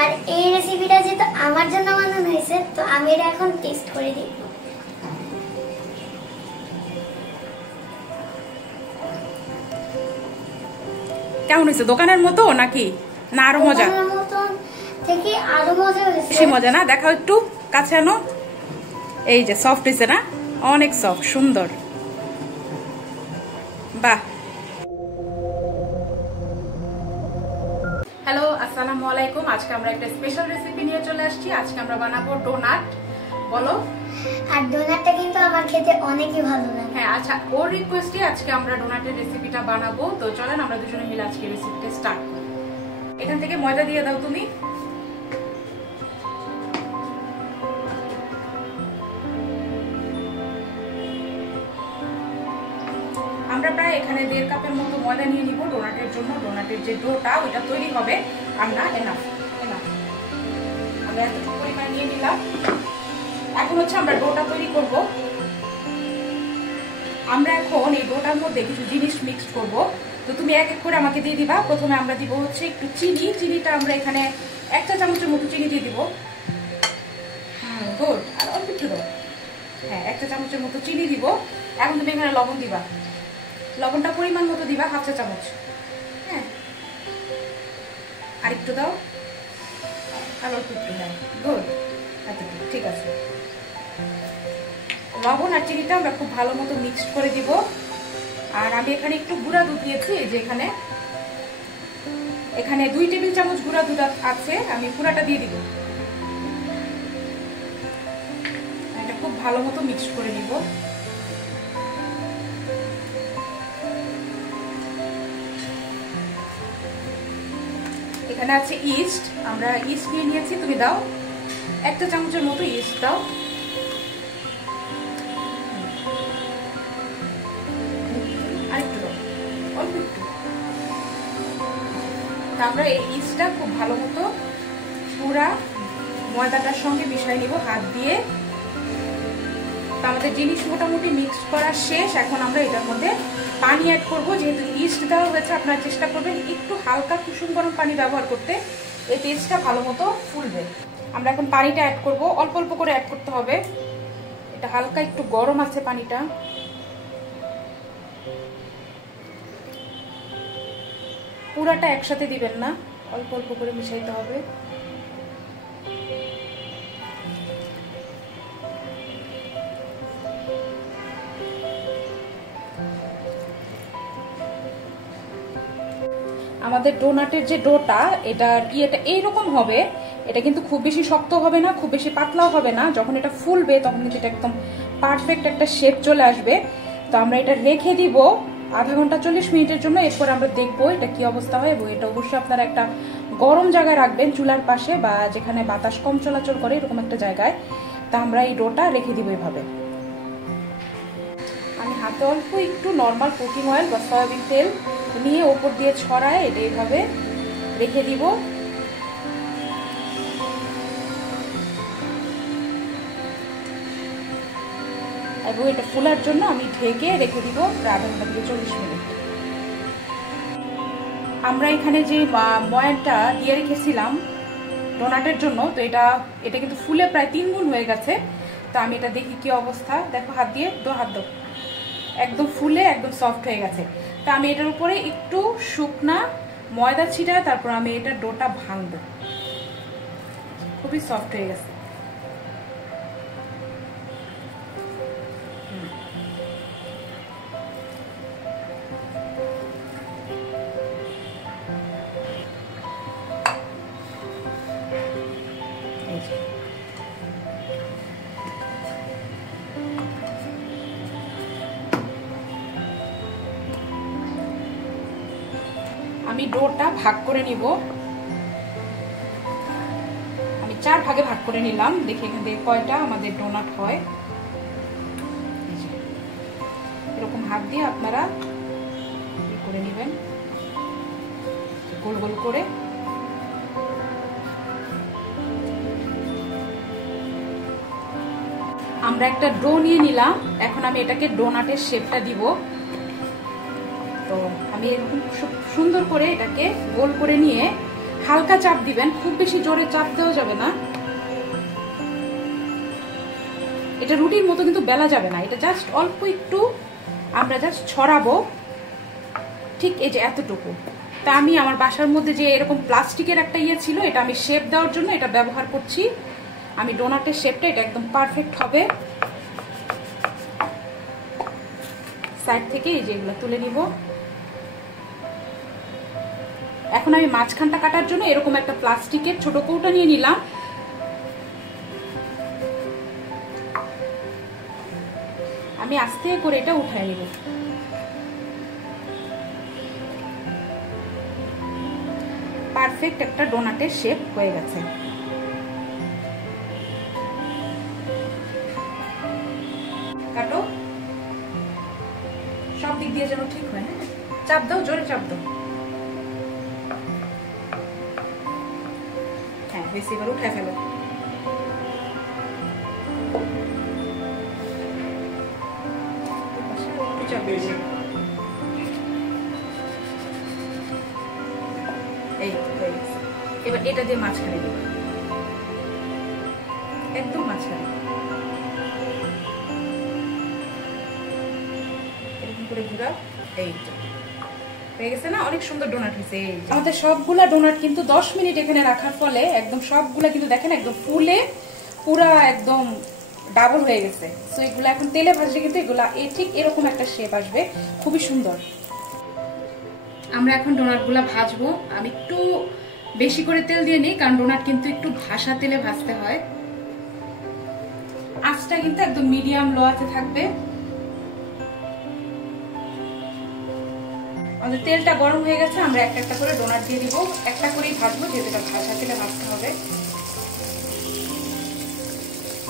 আর এই রেসিপিটা যেহেতু আমার জন্য বানানো হয়েছে, তো আমি এটা এখন টেস্ট করে দিই। কেমন হয়েছে? দোকানের মতো নাকি না আরো মজা? দোকানের মতো থেকে আরো মজা হয়েছে। বেশি মজা না? দেখাও একটু কাছে আনো। এই যে সফট হয়েছে না? অনেক সফট, সুন্দর। বাহ। হ্যালো, আসসালামু আলাইকুম। আজকে আমরা একটা স্পেশাল রেসিপি নিয়ে চলে আসছি। আজকে আমরা বানাবো ডোনাট। বলো। আর ডোনাটটা কিন্তু আমার খেতে অনেকই ভালো লাগে। হ্যাঁ, আচ্ছা, ওর রিকোয়েস্টে আজকে আমরা ডোনাটের রেসিপিটা বানাবো। তো চলেন আমরা দুজনে মিলে আজকে রেসিপিটা স্টার্ট করি। এখান থেকে ময়দা দিয়ে দাও তুমি। আমরা প্রায় এখানে 1.5 কাপের মতো ময়দা নিয়ে নিব ডোনাটের জন্য। ডোনাটের যে ডোটা ওটা তৈরি হবে আমরা এনাফ আমরা এতটুকু পরিমাণ নিয়ে নিলাম। এখন হচ্ছে আমরা ডোটা তৈরি করব। আমরা এখন এই ডোটার মধ্যে কিছু জিনিস মিক্সড করব। তো তুমি এক এক করে আমাকে দিয়ে দিবা। প্রথমে আমরা দিব হচ্ছে একটু চিনি। চিনিটা আমরা এখানে 1 চা চামচের মতো চিনি দিয়ে দিব। গুড। আর অল্প একটু দাও। হ্যাঁ, 1 চা চামচের মতো চিনি দিব। এখন তুমি এখানে লবণ দিবা। লবণটা পরিমাণ মতো দিবা, 1/2 চা চামচ। হ্যাঁ, আর একটু দাও। আর অল্প একটু। হ্যাঁ, গুড। আচ্ছা, ঠিক আছে। লবণ আর চিনিটা আমরা খুব ভালো মতো মিক্সড করে দিব। আর আমি এখানে একটু গুঁড়া দুধ দিয়েছি। যে এখানে 2 টেবিল চামচ গুঁড়া দুধ আছে, আমি গুঁড়াটা দিয়ে দিব। এটা খুব ভালো মতো মিক্সড করে নিব। এখানে আছে ইস্ট। আমরা ইস্ট নিয়ে নিয়েছি। তুমি দাও 1 চা চামচের মতো ইস্ট দাও। আরেকটু দাও, অল্প একটু। আমরা এই ইস্টটা খুব ভালো মতো পুরা ময়দাটার সঙ্গে মিশিয়ে নিব হাত দিয়ে। আমাদের জিনিস মোটামুটি মিক্স করা শেষ। এখন আমরা এটার মধ্যে পানি অ্যাড করব। যেহেতু ইস্ট দেওয়া হয়েছে, আপনারা চেষ্টা করবেন একটু হালকা কুসুম গরম পানি ব্যবহার করতে। এই পেস্টটা ভালো মতো ফুলবে। আমরা এখন পানিটা অ্যাড করব। অল্প অল্প করে অ্যাড করতে হবে। এটা হালকা একটু গরম আছে পানিটা। পুরাটা একসাথে দিবেন না, অল্প অল্প করে মিশাইতে হবে। আমাদের ডোনাটের যে ডোটা এটা এইরকম হবে। এটা কিন্তু খুব বেশি শক্ত হবে না, খুব বেশি পাতলাও হবে না। যখন এটা ফুলবে তখন কিন্তু এটা একদম পারফেক্ট একটা শেপ চলে আসবে। তো আমরা এটা রেখে দিব আধা ঘন্টা 40 মিনিটের জন্য। এরপর আমরা দেখবো এটা কি অবস্থা হয়। এবং এটা অবশ্যই আপনারা একটা গরম জায়গায় রাখবেন, চুলার পাশে বা যেখানে বাতাস কম চলাচল করে এরকম একটা জায়গায়। তা আমরা এই ডোটা রেখে দিব এভাবে। আমি হাতে অল্প একটু নর্মাল কুকিং অয়েল বা সয়াবিন তেল নিয়ে ওপর দিয়ে ছড়ায় এটা এইভাবে রেখে দিব। এবং এটা ফুলার জন্য আমি ঢেকে রেখে দিব প্রায় আধা ঘন্টা থেকে 40 মিনিট। আমরা এখানে যে ময়ানটা দিয়ে রেখেছিলাম ডোনাটের জন্য, তো এটা কিন্তু ফুলে প্রায় 3 গুণ হয়ে গেছে। তো আমি এটা দেখি কি অবস্থা। দেখো, হাত দিয়ে হাত দাও। একদম ফুলে একদম সফট হয়ে গেছে। তা আমি এটার উপরে একটু শুকনা ময়দা ছিটায় তারপর আমি এটা ডোটা ভাঙবো। খুবই সফট হয়ে গেছে। আমি ডোটা ভাগ করে নিব। আমি 4 ভাগে ভাগ করে নিলাম। দেখি এখান থেকে কয়টা আমাদের ডোনাট হয়। এরকম হাত দিয়ে আপনারা করে নেবেন গোল গোল করে। আমরা একটা ডো নিয়ে নিলাম। এখন আমি এটাকে ডোনাটের শেপটা দিব। তো আমি এরকম সুন্দর করে এটাকে গোল করে নিয়ে হালকা চাপ দিবেন, খুব বেশি জোরে চাপ দেওয়া যাবে না। এটা রুটির মতো কিন্তু বেলা যাবে না, এটা জাস্ট অল্প একটু আমরা জাস্ট ছড়াবো, ঠিক এই যে এতটুকু। তা আমি আমার বাসার মধ্যে যে এরকম প্লাস্টিকের একটা ইয়ে ছিল, এটা আমি শেপ দেওয়ার জন্য এটা ব্যবহার করছি। আমি ডোনাটের শেপটা এটা একদম পারফেক্ট হবে। সাইড থেকে এই যে এগুলো তুলে নিব। এখন আমি মাঝখানটা কাটার জন্য এরকম একটা প্লাস্টিকের ছোট কৌটা নিয়ে নিলাম। আমি আস্তে করে এটা উঠায় নিব। পারফেক্ট একটা ডোনাটের শেপ হয়ে গেছে। কাটো, সব দিক দিয়ে যেন ঠিক হয়। হ্যাঁ, চাপ দাও, জোরে চাপ দাও। হ্যাঁ, বেশি এবার উঠে ফেলো। এবার এটা দিয়ে মাঝখানে দেব, একদম মাঝখানে এরকম করে ঘুরাও। এই হয়ে গেছে না? অনেক সুন্দর ডোনাট হয়েছে। আমাদের সবগুলা ডোনাট কিন্তু 10 মিনিট এখানে রাখার ফলে একদম সবগুলা কিন্তু দেখেন একদম ফুলে পুরা একদম ডাবল হয়ে গেছে। সো এগুলো এখন তেলে ভাজলে কিন্তু এগুলা ঠিক এরকম একটা শেপ আসবে, খুবই সুন্দর। আমরা এখন ডোনাটগুলা ভাজবো। আমি একটু বেশি করে তেল দিয়ে নিই, কারণ ডোনাট কিন্তু একটু ভাসা তেলে ভাজতে হয়। আঁচটা কিন্তু একদম মিডিয়াম লোতে থাকবে। আমাদের তেলটা গরম হয়ে গেছে, আমরা একটা একটা করে ডোনাট দিয়ে দিব। একটা করেই ভাজবো, যেহেতু এটা ভাসা তেলে ভাজতে হবে।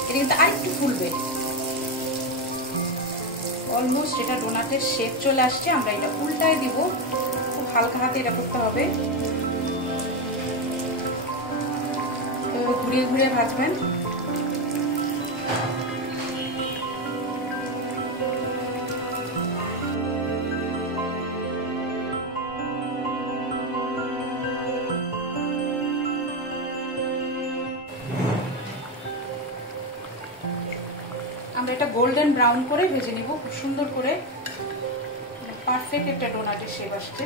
এটা কিন্তু আরেকটু ফুলবে। অলমোস্ট এটা ডোনাটের শেপ চলে আসছে। আমরা এটা উল্টায় দিব, খুব হালকা হাতে এটা করতে হবে। তো ঘুরিয়ে ঘুরিয়ে ভাজবেন। আমরা এটা গোল্ডেন ব্রাউন করে ভেজে নিব খুব সুন্দর করে। পারফেক্ট একটা ডোনাটের শেপ আসছে।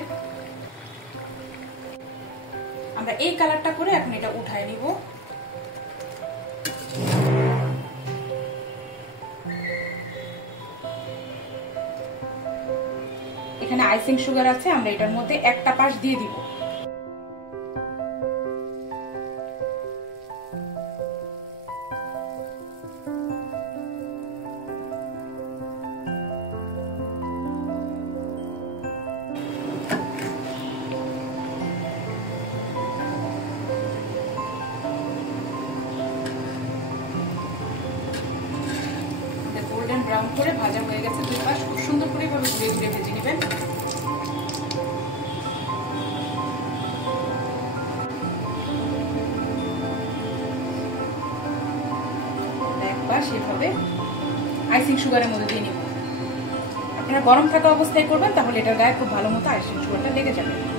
আমরা এই কালারটা করে এখন এটা উঠায় নিব। এখানে আইসিং সুগার আছে, আমরা এটার মধ্যে একটা পাশ দিয়ে দিব। ব্রাউন করে ভাজা হয়ে গেছে, দুই পাশ খুব সুন্দর করে ভাবে ঘুরে ঘুরে ভেজে নেবেন। এক পাশ এভাবে আইসিং সুগারের মধ্যে দিয়ে নিব। আপনারা গরম থাকা অবস্থায় করবেন, তাহলে এটার গায়ে খুব ভালো মতো আইসিং সুগারটা লেগে যাবে।